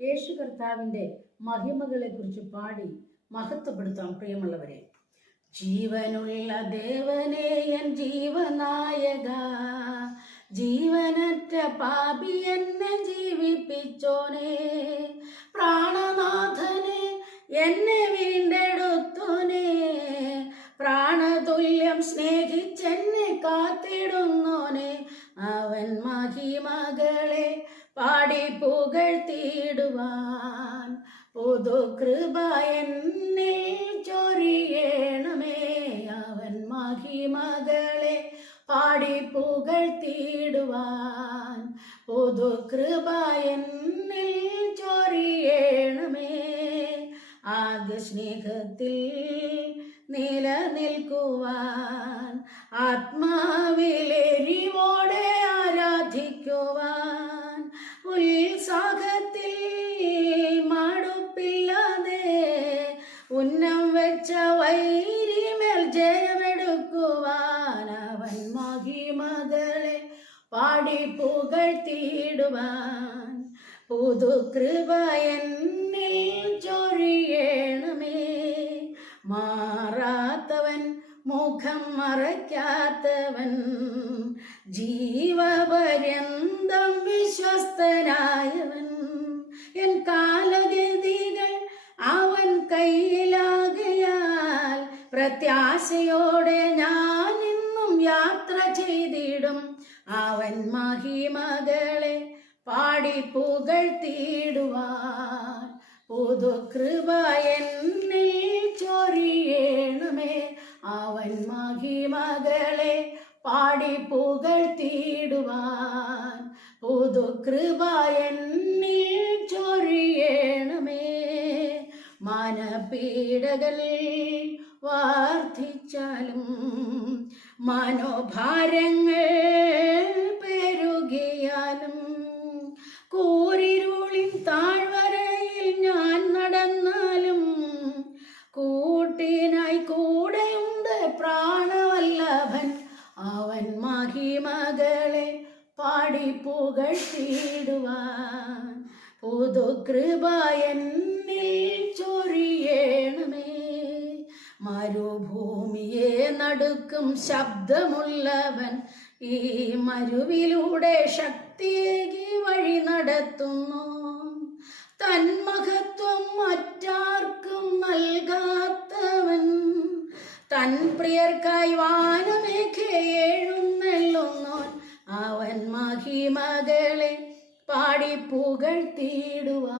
യേശു കർത്താവിൻ്റെ മഹിമകളെ കുറിച്ച് പാടി മഹത്വപ്പെടുത്താം. പ്രിയമുള്ളവരെ, ജീവനുള്ള ദേവനെ എൻ ജീവനായക, ജീവനറ്റ പാപി എന്നെ ജീവിപ്പിച്ചോനെ, പ്രാണനാഥനെ എന്നെ വീണ്ടെടുത്തോനെ, പ്രാണതുല്യം സ്നേഹിച്ചെന്നെ കാത്തിടുന്നോനെ, അവൻ മഹിമകളെ പാടി പുകഴ്ത്തിയിടുവാൻ പുതുകൃപ എന്നിൽ ചൊരിയണമേ, അവൻ മഹിമകളെ പാടി പുകഴ്ത്തിയിടുവാൻ പുതുകൃപ എന്നിൽ ചൊരിയണമേ. ആദ്യ സ്നേഹത്തിൽ നിലനിൽക്കുവാൻ, ആത്മാവിലെരിവോടെ ആരാധിക്കുവാൻ, ഉത്സാഹത്തിൽ മടുപ്പില്ലാതെ ഉന്നം വെച്ച വൈരിമേൽ ജയമെടുക്കുവാൻ, അവൻ മഹിമകളെ പാടി പുകഴ്ത്തിയിടുവാൻ പുതുകൃപ എന്നിൽ ചൊരിയണമേ. മാറാത്തവൻ, മുഖം മറയ്ക്കാത്തവൻ, ജീവപര്യന്തം വിശ്വസ്തനായവൻ, എൻ കാലഗതികൾ അവൻ കയ്യിലാകയാൽ പ്രത്യാശയോടെ ഞാൻ ഇന്നും യാത്ര ചെയ്തിടും, അവൻ മഹിമകളെ പാടി പുകഴ്ത്തിയിടുവാൻ പുതുകൃപ എന്നിൽ ചൊരിയണമേ, അവൻ മഹിമകളെ പാടി പുകഴ്ത്തിയിടുവാൻ പുതുകൃപ എന്നിൽ ചൊരിയണമേ. മനപീഡകൾ വർദ്ധിച്ചാലും, മനോഭാരങ്ങൾ പെരുകിയാലും, കൂരിരുളിൻ താഴ്വരയിൽ ഞാൻ നടന്നാലും, കൂട്ടിനായി കൂടെയുണ്ട് പ്രാണവല്ലഭൻ, അവൻ മഹിമകളെ പാടി പുകഴ്ത്തിയിടുവാൻ പുതുകൃപ എന്നിൽ ചൊരിയണമേ. മരുഭൂമിയെ നടുക്കും ശബ്ദമുള്ളവൻ, ഈ മരുവിലൂടെ ശക്തിയേകി വഴി നടത്തുന്നു, തന്മഹത്വം മറ്റാർക്കും നൽകാത്തവൻ, തൻ പ്രിയർക്കായി